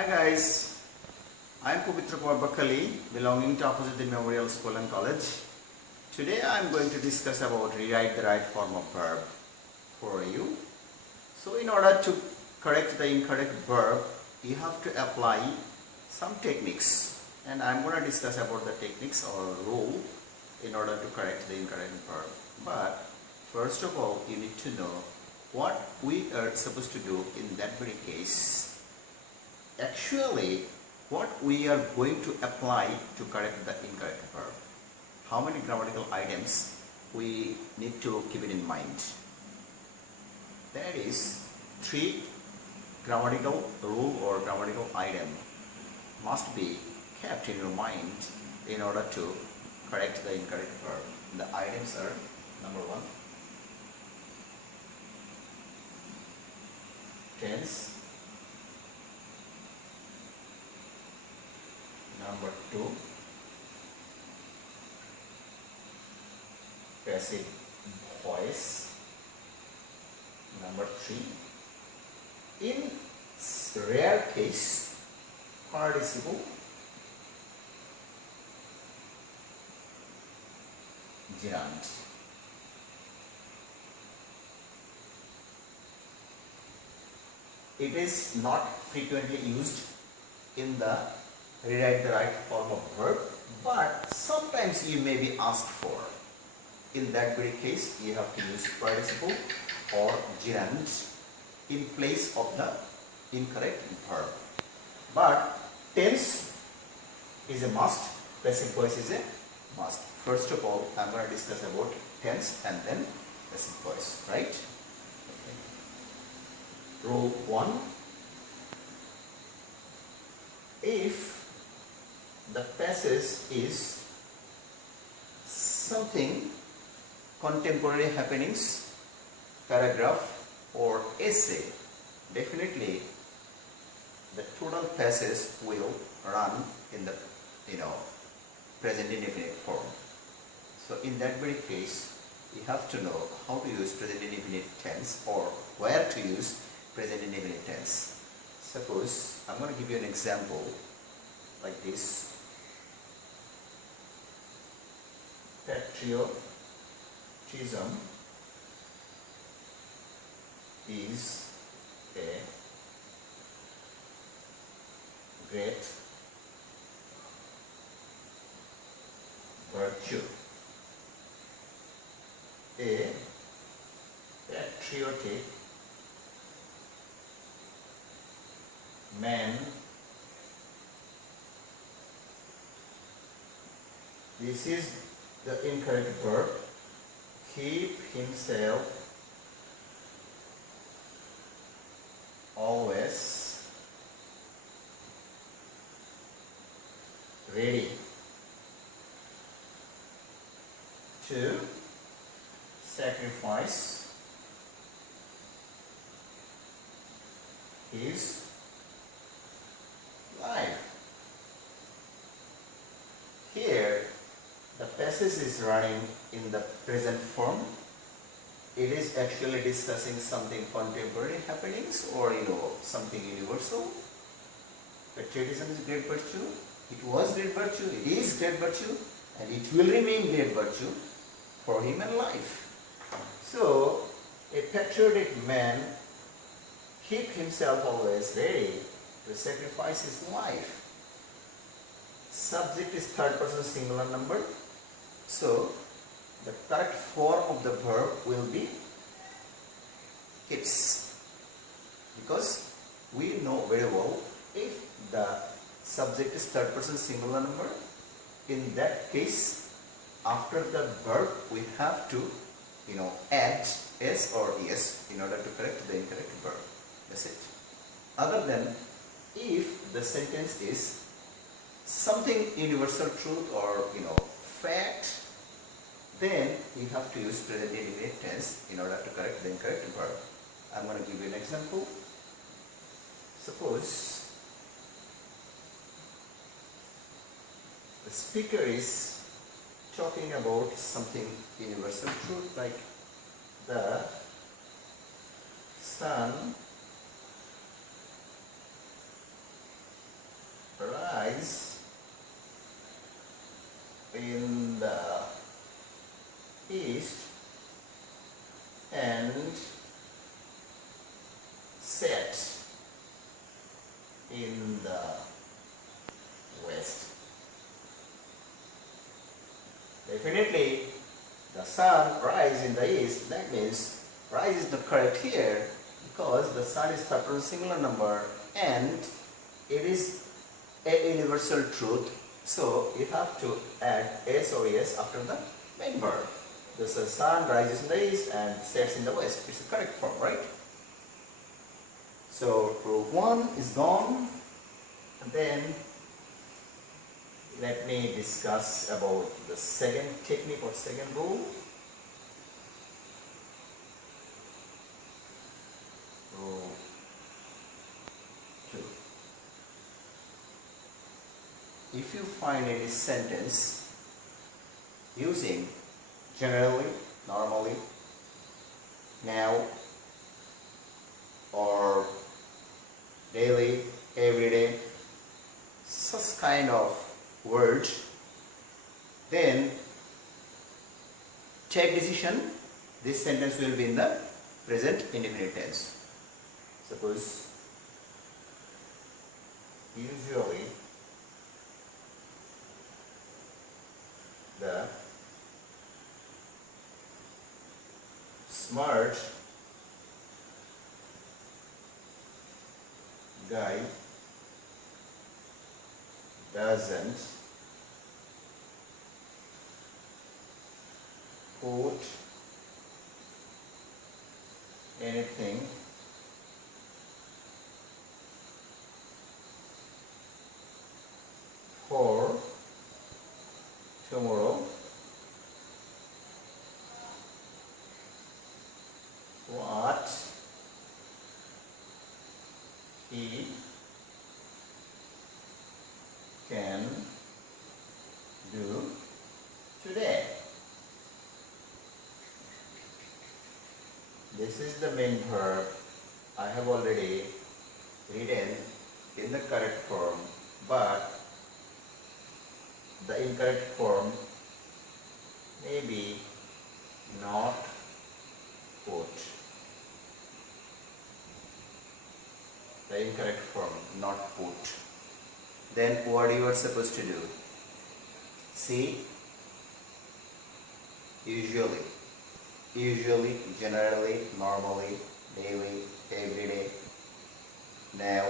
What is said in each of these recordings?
Hi guys, I am Pavitra Bakali, belonging to Opposite Memorial School and College. Today I am going to discuss about rewrite the right form of verb for you. So in order to correct the incorrect verb, you have to apply some techniques, and I am going to discuss about the techniques or rule in order to correct the incorrect verb. But first of all, you need to know what we are supposed to do in that very case. Actually, what we are going to apply to correct the incorrect verb. How many grammatical items we need to keep it in mind. That is, 3 grammatical rule or grammatical item must be kept in your mind in order to correct the incorrect verb. The items are: number 1, tense; number 2, passive voice; number 3, in rare case, participle gerund. It is not frequently used in the rewrite the right form of verb, but sometimes you may be asked for. In that very case, you have to use participle or gerund in place of the incorrect verb. But tense is a must, passive voice is a must. First of all, I am going to discuss about tense and then passive voice, right? Okay. Rule 1. If the passage is something contemporary happenings, paragraph or essay, definitely the total passage will run in the present indefinite form. So in that very case, you have to know how to use present indefinite tense or where to use present indefinite tense. Suppose I'm going to give you an example like this. Patriotism is a great virtue. A patriotic man, this is the incorrect verb, keep himself always ready to sacrifice his life. Here the passage is running in the present form. It is actually discussing something contemporary happenings or something universal. Patriotism is great virtue. It was great virtue, it is great virtue, and it will remain great virtue for human life. So a patriotic man keep himself always ready to sacrifice his life. Subject is third person singular number. So the correct form of the verb will be keeps, because we know very well if the subject is third person singular number, in that case after the verb we have to add s or es in order to correct the incorrect verb. That's it. Other than if the sentence is something universal truth or fact, then you have to use present indefinite tense in order to correct the incorrect verb. I'm going to give you an example. Suppose the speaker is talking about something universal truth like the sun in the west. Definitely the sun rise in the east. That means rise is not correct here because the sun is third person singular number and it is a universal truth. So you have to add s or es after the main verb. The sun rises in the east and sets in the west. It's the correct form, right? So rule 1 is gone. And then let me discuss about the second technique or second rule. Rule 2. If you find any sentence using generally, normally, now, or daily, everyday, such kind of words, then take decision. This sentence will be in the present indefinite tense. Suppose usually the smart guy doesn't put anything for tomorrow. What he can do today. This is the main verb. I have already written in the correct form, but the incorrect form may be not put. The incorrect form, not put. Then what you are supposed to do? See, usually, generally, normally, daily, everyday, now,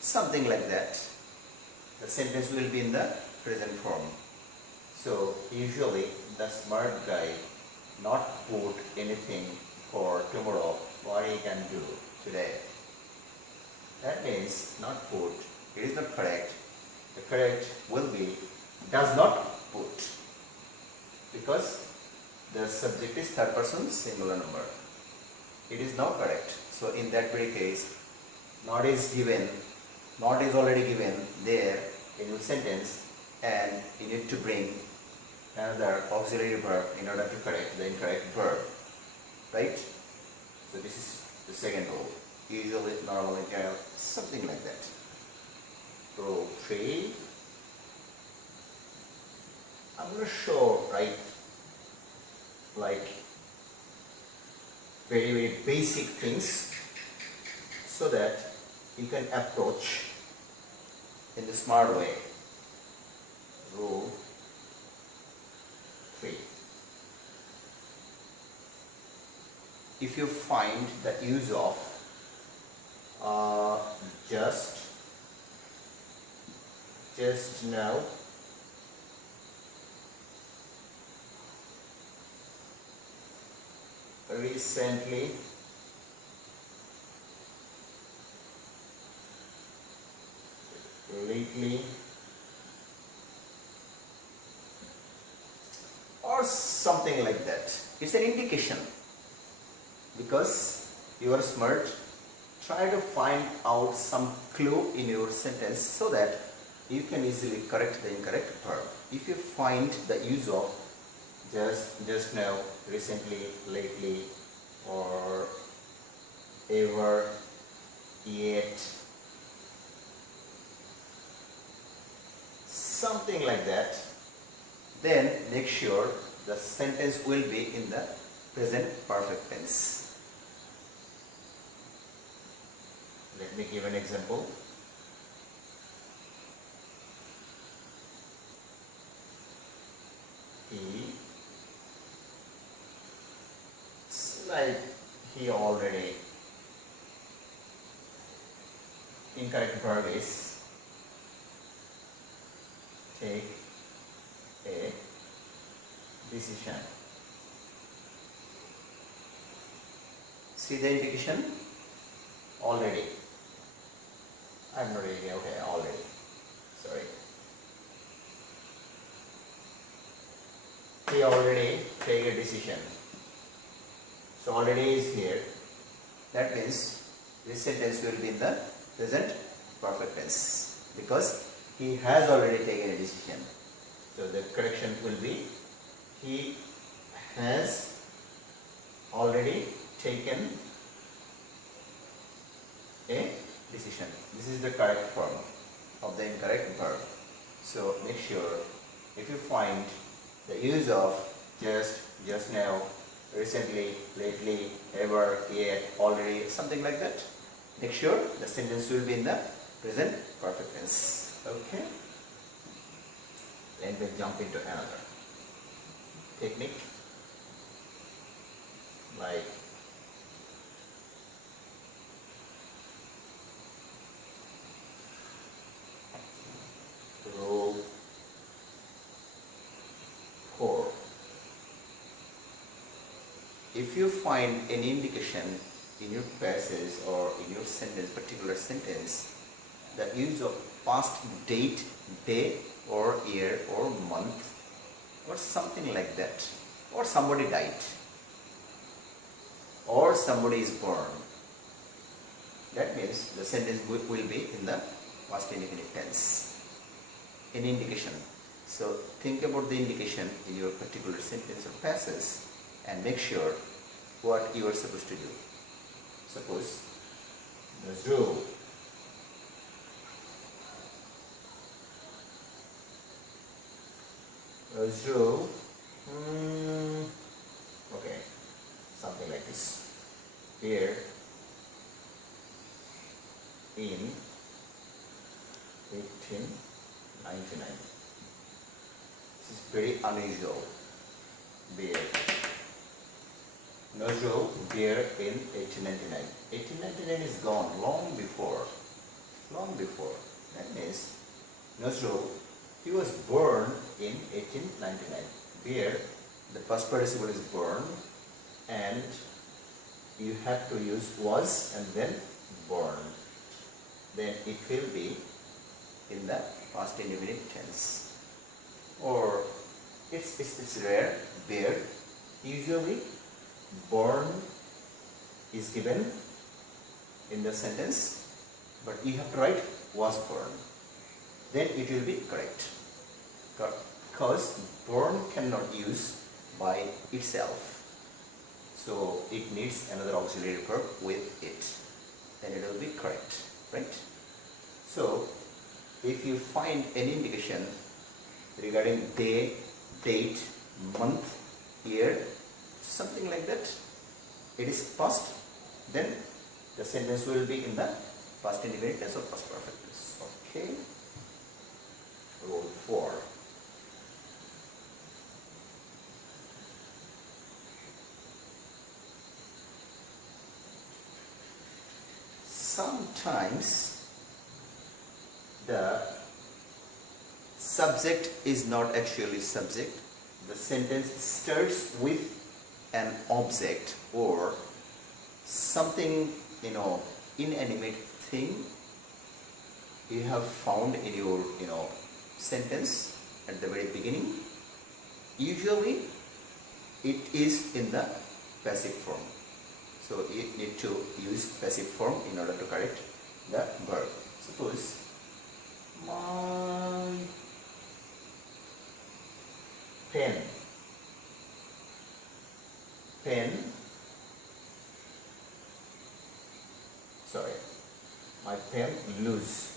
something like that. The sentence will be in the present form. So usually the smart guy not put anything for tomorrow, what he can do today. That means not put. It is not correct. The correct will be does not put, because the subject is third person singular number. It is not correct. So in that very case, not is given, not is already given there in your sentence, and you need to bring another auxiliary verb in order to correct the incorrect verb. Right? So this is the second rule. Usually, normally, generally, something like that. Rule 3. I'm going to show, right, like very, very basic things so that you can approach in the smart way. Rule 3. If you find the use of just now, recently, lately, or something like that. It's an indication, because you are smart. Try to find out some clue in your sentence so that you can easily correct the incorrect verb. If you find the use of just now, recently, lately, or ever, yet, something like that, then make sure the sentence will be in the present perfect tense. Let me give an example. He, like he already. Incorrect verb is take a decision. See the indication? Already. I'm not reading. Okay, already. Sorry. He already take a decision. So already is here. That means this sentence will be in the present perfect tense because he has already taken a decision. So the correction will be he has already taken a decision. This is the correct form of the incorrect verb. So make sure if you find the use of just now, recently, lately, ever, yet, already, something like that, make sure the sentence will be in the present perfect tense. Okay? Then we'll jump into another technique like row 4. If you find any indication in your passage or in your sentence, particular sentence, the use of past date, day or year or month or something like that, or somebody died or somebody is born, that means the sentence will be in the past indefinite tense. An indication. So think about the indication in your particular sentence or passage and make sure what you are supposed to do. Suppose Nazru okay, something like this. Here in 1899. This is very unusual. Beer. Nazru beer in 1899. 1899 is gone long before. Long before. That means Nazru, he was born in 1899. Beer, the past participle is born, and you have to use was and then born. Then it will be in the past indefinite tense. Or it's rare, beer. Usually born is given in the sentence, but you have to write was born. Then it will be correct. Because born cannot use by itself. So it needs another auxiliary verb with it. Then it will be correct. Right? So if you find any indication regarding day, date, month, year, something like that, it is past, then the sentence will be in the past indefinite tense or past perfect tense. Okay. Rule 4. Sometimes the subject is not actually subject. The sentence starts with an object or something, inanimate thing you have found in your, sentence at the very beginning. Usually it is in the passive form. So you need to use passive form in order to correct the verb. Suppose my pen loose.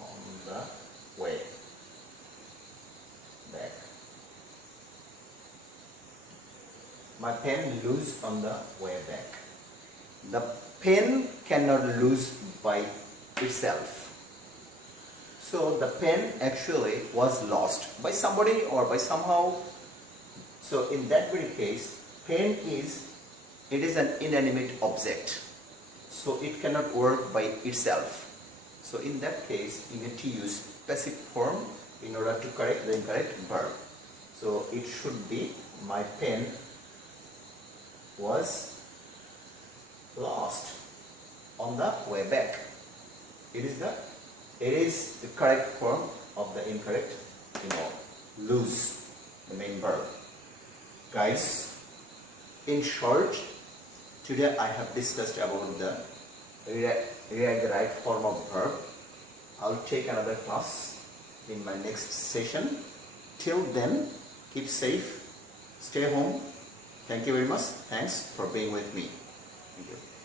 On the way back. My pen loose on the way back. The pen cannot lose by itself. So the pen actually was lost by somebody or by somehow. So in that very case, pen is an inanimate object. So it cannot work by itself. So in that case, you need to use passive form in order to correct the incorrect verb. So it should be, my pen was lost on the way back. It is the correct form of the incorrect, lose, the main verb. Guys, in short, today I have discussed about the rewrite the right form of verb. I'll take another class in my next session. Till then, keep safe, stay home. Thank you very much. Thanks for being with me. Thank you.